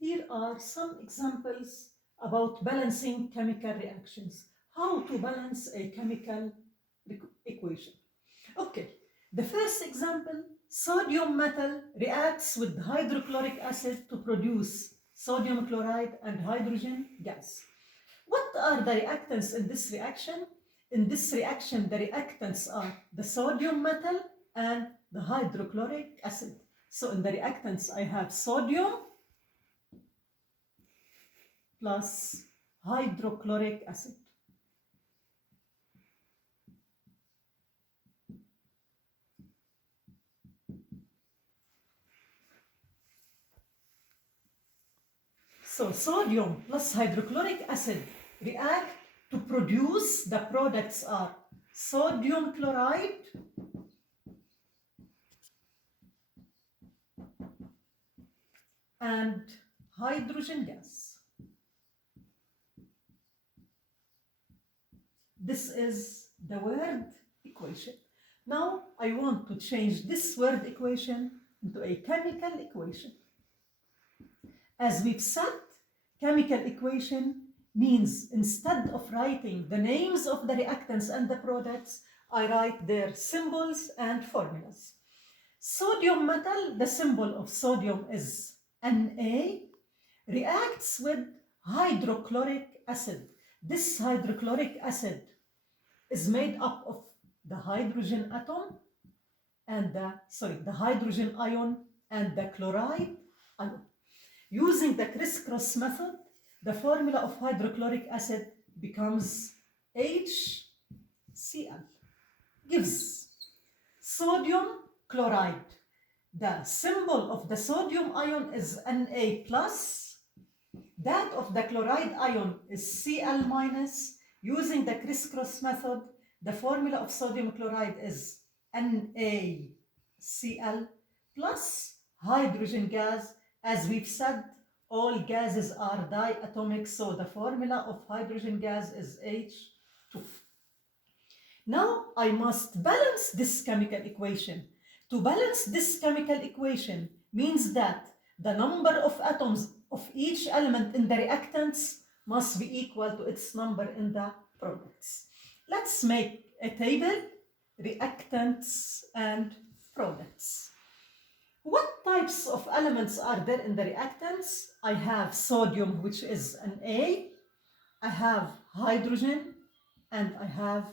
Here are some examples about balancing chemical reactions. How to balance a chemical equation. Okay, the first example, sodium metal reacts with hydrochloric acid to produce sodium chloride and hydrogen gas. What are the reactants in this reaction? In this reaction, the reactants are the sodium metal and the hydrochloric acid. So in the reactants, I have sodium plus hydrochloric acid. So sodium plus hydrochloric acid react to produce, the products are sodium chloride and hydrogen gas. This is the word equation. Now I want to change this word equation into a chemical equation. As we've said, chemical equation means instead of writing the names of the reactants and the products, I write their symbols and formulas. Sodium metal, the symbol of sodium is Na, reacts with hydrochloric acid. This hydrochloric acid is made up of the hydrogen atom and the hydrogen ion and the chloride ion. Using the crisscross method, the formula of hydrochloric acid becomes HCl, gives sodium chloride. The symbol of the sodium ion is Na plus, that of the chloride ion is Cl minus. Using the crisscross method, the formula of sodium chloride is NaCl plus hydrogen gas. As we've said, all gases are diatomic, so the formula of hydrogen gas is H2. Now I must balance this chemical equation. To balance this chemical equation means that the number of atoms of each element in the reactants must be equal to its number in the products. Let's make a table, reactants and products. What types of elements are there in the reactants? I have sodium, which is an A, I have hydrogen, and I have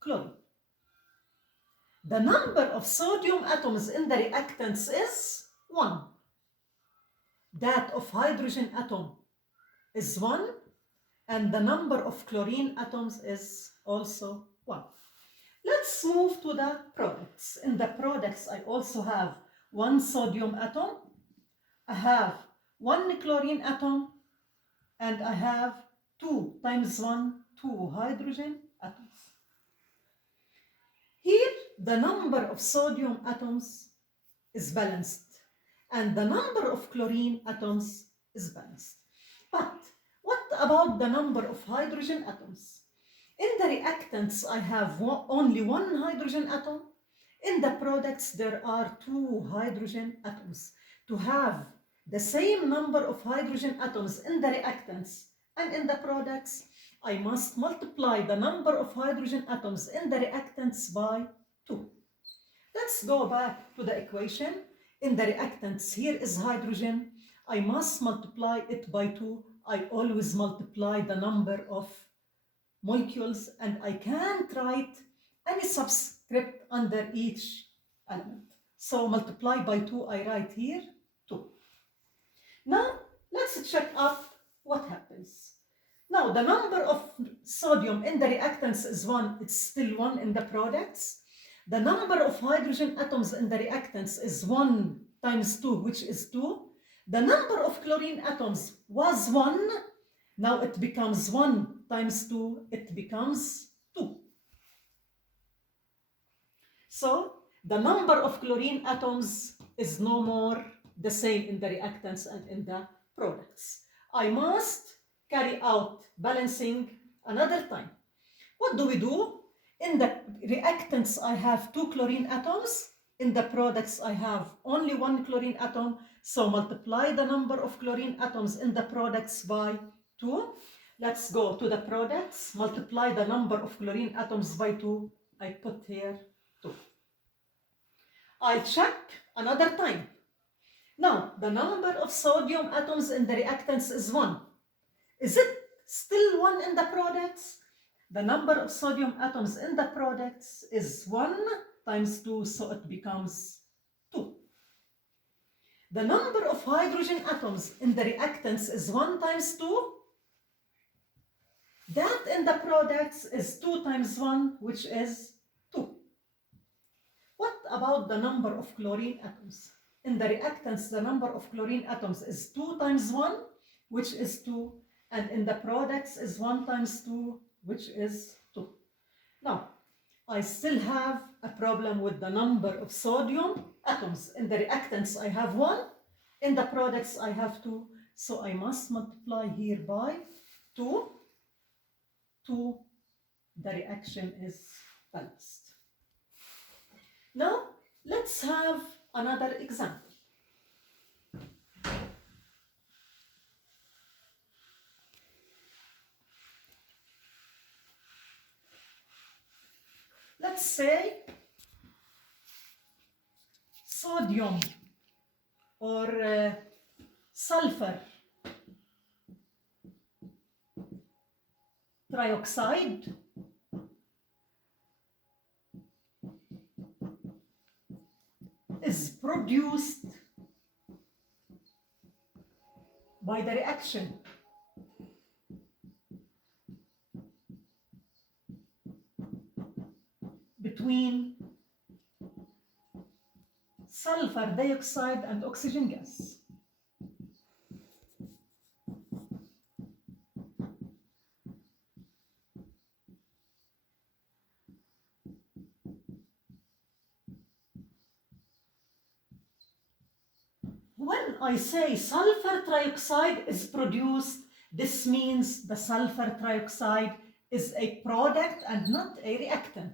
chlorine. The number of sodium atoms in the reactants is 1. That of hydrogen atom is 1, and the number of chlorine atoms is also 1. Let's move to the products. In the products, I also have 1 sodium atom, I have 1 chlorine atom, and I have 2 times 1, 2 hydrogen atoms. Here, the number of sodium atoms is balanced, and the number of chlorine atoms is balanced. But what about the number of hydrogen atoms? In the reactants, I have only 1 hydrogen atom. In the products, there are 2 hydrogen atoms. To have the same number of hydrogen atoms in the reactants and in the products, I must multiply the number of hydrogen atoms in the reactants by 2. Let's go back to the equation. In the reactants, here is hydrogen. I must multiply it by 2. I always multiply the number of molecules, and I can't write any subscript under each element. So multiply by 2, I write here 2. Now let's check out what happens. Now the number of sodium in the reactants is 1, it's still 1 in the products. The number of hydrogen atoms in the reactants is 1 times 2, which is 2. The number of chlorine atoms was 1, now it becomes 1 times 2, it becomes 2. So the number of chlorine atoms is no more the same in the reactants and in the products. I must carry out balancing another time. What do we do? In the reactants, I have 2 chlorine atoms. In the products, I have only 1 chlorine atom. So multiply the number of chlorine atoms in the products by 2. Let's go to the products. Multiply the number of chlorine atoms by 2. I put here 2. I'll check another time. Now, the number of sodium atoms in the reactants is 1. Is it still 1 in the products? The number of sodium atoms in the products is 1 times 2, so it becomes 2. The number of hydrogen atoms in the reactants is 1 times 2. That in the products is 2 times 1, which is 2. What about the number of chlorine atoms? In the reactants, the number of chlorine atoms is 2 times 1, which is 2. And in the products is 1 times 2, which is 2. Now, I still have a problem with the number of sodium atoms. In the reactants, I have 1. In the products, I have 2. So I must multiply here by 2. The reaction is balanced. Now, let's have another example. Let's say sodium or sulfur trioxide is produced by the reaction between sulfur dioxide and oxygen gas. When I say sulfur trioxide is produced, this means the sulfur trioxide is a product and not a reactant.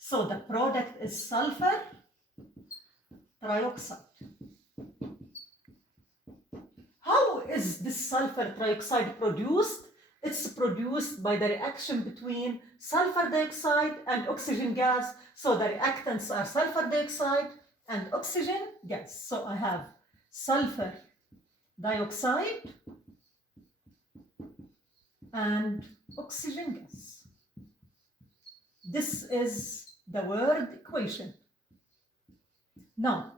So the product is sulfur trioxide. How is this sulfur trioxide produced? It's produced by the reaction between sulfur dioxide and oxygen gas. So the reactants are sulfur dioxide and oxygen gas. So I have sulfur dioxide and oxygen gas. This is the word equation. Now,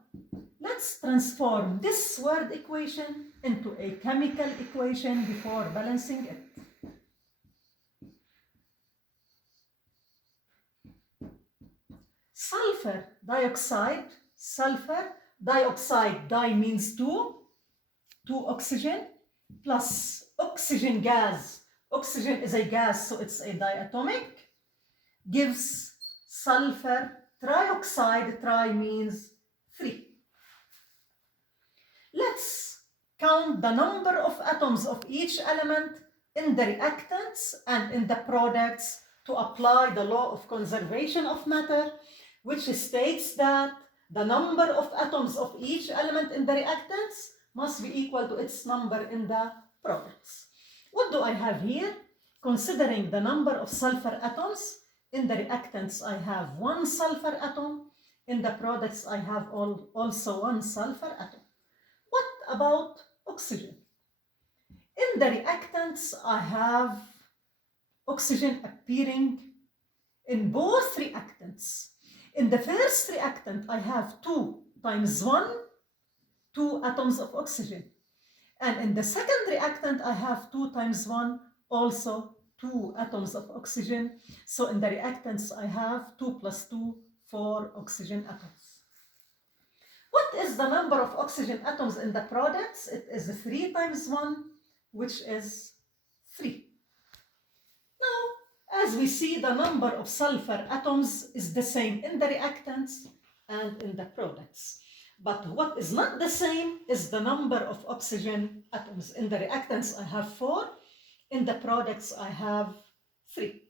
let's transform this word equation into a chemical equation before balancing it. Sulfur dioxide, di means 2 oxygen, plus oxygen gas. Oxygen is a gas, so it's a diatomic, gives sulfur trioxide, tri means 3. Let's count the number of atoms of each element in the reactants and in the products to apply the law of conservation of matter, which states that the number of atoms of each element in the reactants must be equal to its number in the products. What do I have here? Considering the number of sulfur atoms, in the reactants I have 1 sulfur atom, in the products I have also 1 sulfur atom. What about oxygen? In the reactants I have oxygen appearing in both reactants. In the first reactant, I have 2 times 1, 2 atoms of oxygen. And in the second reactant, I have 2 times 1, also 2 atoms of oxygen. So in the reactants, I have 2 plus 2, 4 oxygen atoms. What is the number of oxygen atoms in the products? It is 3 times 1, which is 3. Now, as we see, the number of sulfur atoms is the same in the reactants and in the products. But what is not the same is the number of oxygen atoms. In the reactants, I have 4. In the products, I have 3.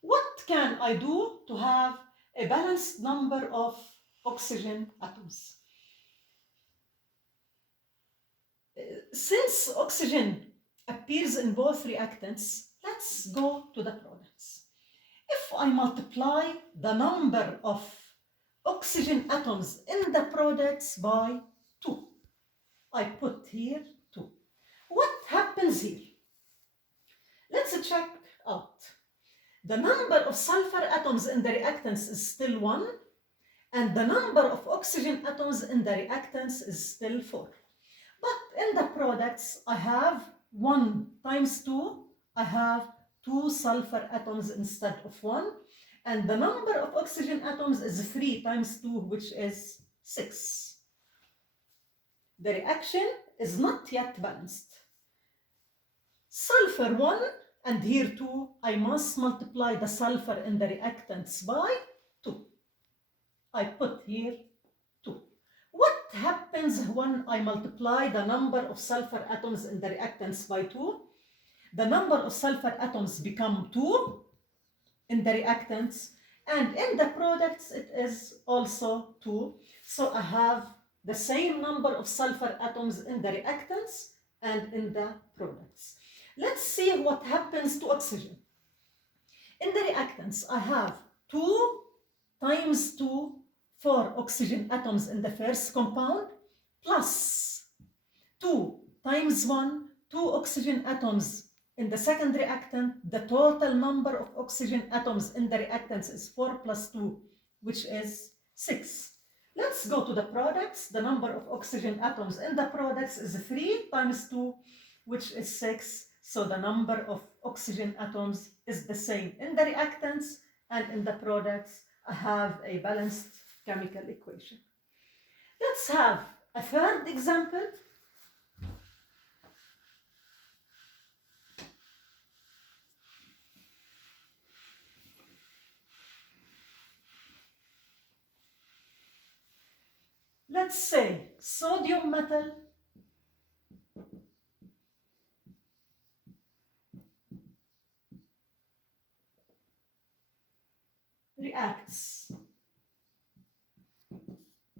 What can I do to have a balanced number of oxygen atoms? Since oxygen appears in both reactants, let's go to the products. If I multiply the number of oxygen atoms in the products by 2, I put here 2. What happens here? Let's check out. The number of sulfur atoms in the reactants is still 1, and the number of oxygen atoms in the reactants is still 4. But in the products, I have 1 times 2, I have 2 sulfur atoms instead of 1, and the number of oxygen atoms is 3 times 2, which is 6. The reaction is not yet balanced. Sulfur 1, and here 2, I must multiply the sulfur in the reactants by 2. I put here 2. What happens when I multiply the number of sulfur atoms in the reactants by 2? The number of sulfur atoms become 2 in the reactants, and in the products it is also 2. So I have the same number of sulfur atoms in the reactants and in the products. Let's see what happens to oxygen. In the reactants, I have 2 times 2, 4 oxygen atoms in the first compound, plus 2 times 1, 2 oxygen atoms in the second reactant. The total number of oxygen atoms in the reactants is 4 plus 2, which is 6. Let's go to the products. The number of oxygen atoms in the products is 3 times 2, which is 6. So the number of oxygen atoms is the same in the reactants, and in the products I have a balanced chemical equation. Let's have a third example. Let's say sodium metal reacts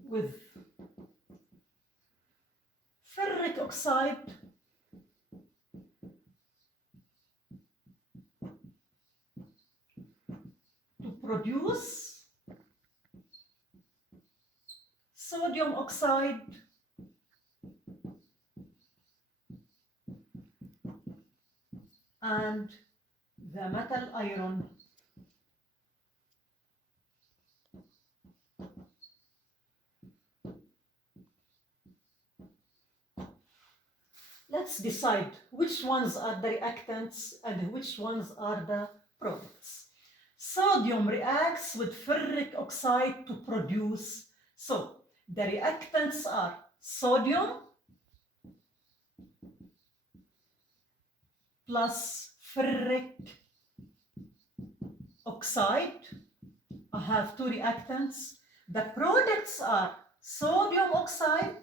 with ferric oxide to produce sodium oxide and the metal iron. Let's decide which ones are the reactants and which ones are the products. Sodium reacts with ferric oxide to produce. So the reactants are sodium plus ferric oxide. I have 2 reactants. The products are sodium oxide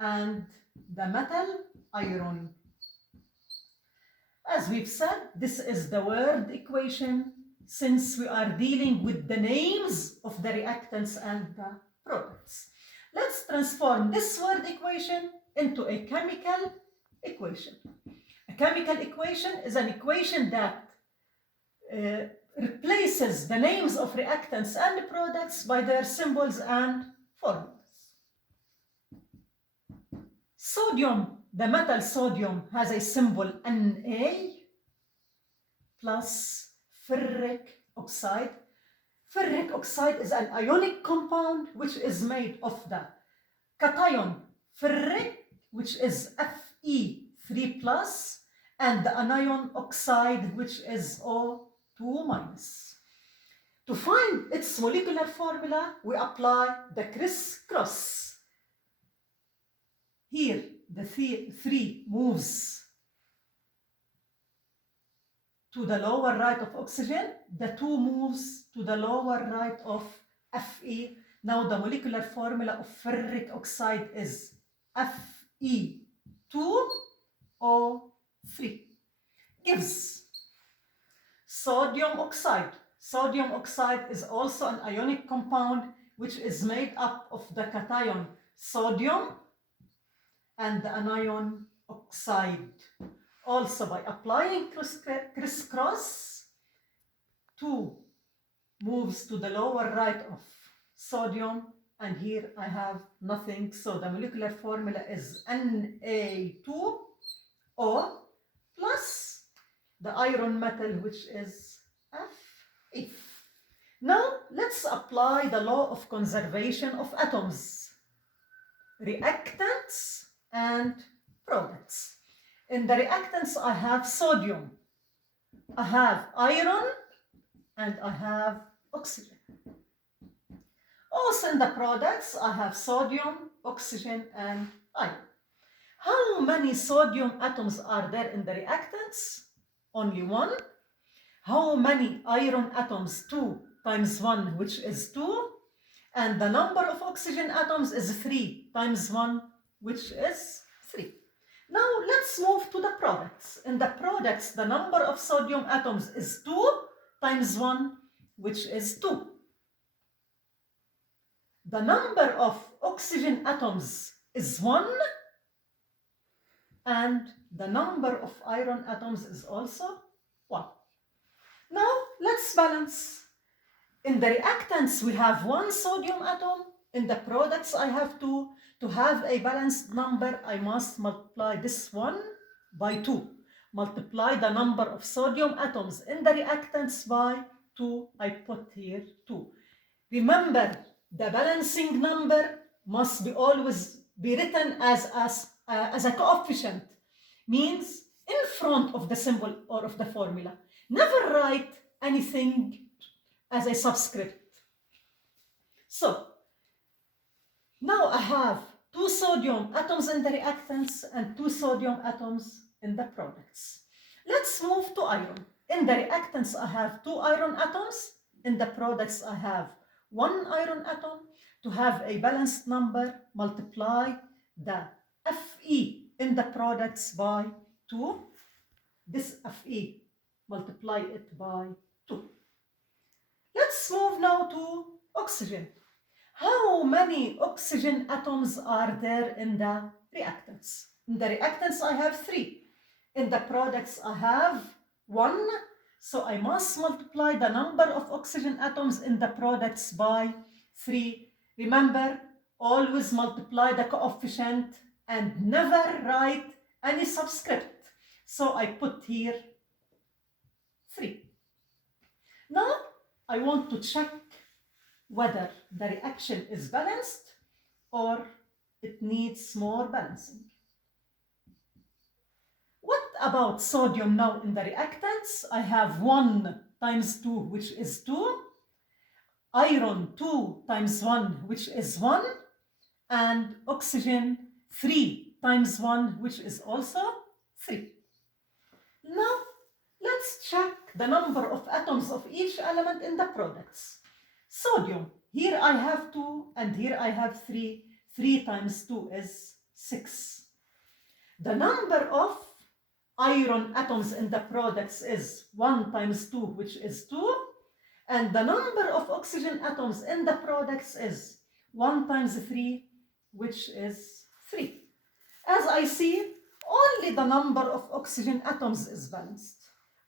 and the metal iron. As we've said, this is the word equation since we are dealing with the names of the reactants and the products. Let's transform this word equation into a chemical equation. A chemical equation is an equation that replaces the names of reactants and products by their symbols and formulas. Sodium, the metal sodium, has a symbol Na plus ferric oxide. Ferric oxide is an ionic compound which is made of the cation ferric, which is Fe3+, and the anion oxide, which is O2-. To find its molecular formula, we apply the criss-cross. Here, the 3 moves to the lower right of oxygen, the 2 moves to the lower right of Fe. Now the molecular formula of ferric oxide is Fe2O3. Gives sodium oxide. Sodium oxide is also an ionic compound which is made up of the cation sodium and the anion oxide. Also, by applying crisscross, 2 moves to the lower right of sodium, and here I have nothing. So the molecular formula is Na2O plus the iron metal, which is Fe. Now let's apply the law of conservation of atoms, reactants and products. In the reactants, I have sodium, I have iron, and I have oxygen. Also in the products, I have sodium, oxygen, and iron. How many sodium atoms are there in the reactants? Only 1. How many iron atoms? 2 times 1, which is 2. And the number of oxygen atoms is 3 times 1, which is 3. Now let's move to the products. In the products, the number of sodium atoms is 2 times 1, which is 2. The number of oxygen atoms is 1, and the number of iron atoms is also 1. Now let's balance. In the reactants, we have 1 sodium atom. In the products, I have 2. To have a balanced number, I must multiply this 1 by 2. Multiply the number of sodium atoms in the reactants by 2. I put here 2. Remember, the balancing number must always be written as a coefficient, means in front of the symbol or of the formula. Never write anything as a subscript. So, now I have 2 sodium atoms in the reactants and 2 sodium atoms in the products. Let's move to iron. In the reactants, I have 2 iron atoms. In the products, I have 1 iron atom. To have a balanced number, multiply the Fe in the products by 2. This Fe, multiply it by 2. Let's move now to oxygen. How many oxygen atoms are there in the reactants? In the reactants, I have 3. In the products, I have 1. So I must multiply the number of oxygen atoms in the products by 3. Remember, always multiply the coefficient and never write any subscript. So I put here 3. Now I want to check whether the reaction is balanced or it needs more balancing. What about sodium now in the reactants? I have 1 times 2, which is 2. Iron 2 times 1, which is 1. And oxygen 3 times 1, which is also 3. Now let's check the number of atoms of each element in the products. Sodium, here I have 2 and here I have 3. 3 times 2 is 6. The number of iron atoms in the products is 1 times 2, which is 2. And the number of oxygen atoms in the products is 1 times 3, which is 3. As I see, only the number of oxygen atoms is balanced.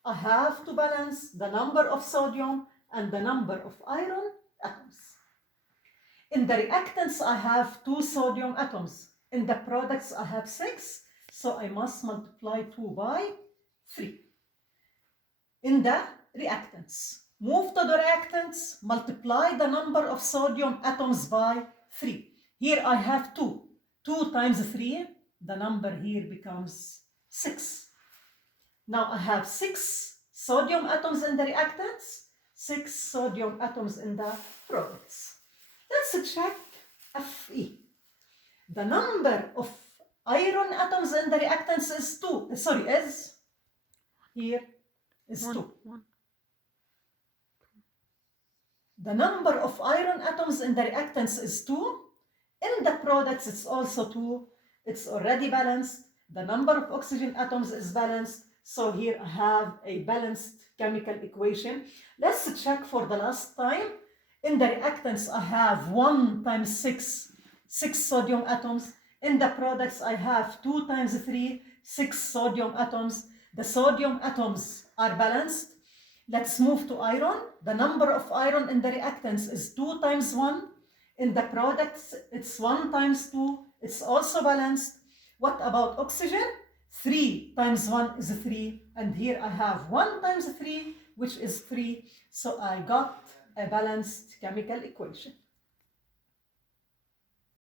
I have to balance the number of sodium and the number of iron atoms. In the reactants, I have 2 sodium atoms. In the products, I have 6, so I must multiply 2 by 3. In the reactants, move to the reactants, multiply the number of sodium atoms by 3. Here I have 2. 2 times 3, the number here becomes 6. Now I have 6 sodium atoms in the reactants, 6 sodium atoms in the products. Let's check Fe. The number of iron atoms in the reactants is 2. Here is 2. The number of iron atoms in the reactants is 2. In the products, it's also 2. It's already balanced. The number of oxygen atoms is balanced. So here I have a balanced chemical equation. Let's check for the last time. In the reactants, I have 1 times 6, 6 sodium atoms. In the products, I have 2 times 3, 6 sodium atoms. The sodium atoms are balanced. Let's move to iron. The number of iron in the reactants is 2 times 1. In the products, it's 1 times 2. It's also balanced. What about oxygen? 3 times 1 is 3. And here I have 1 times 3, which is 3. So I got a balanced chemical equation.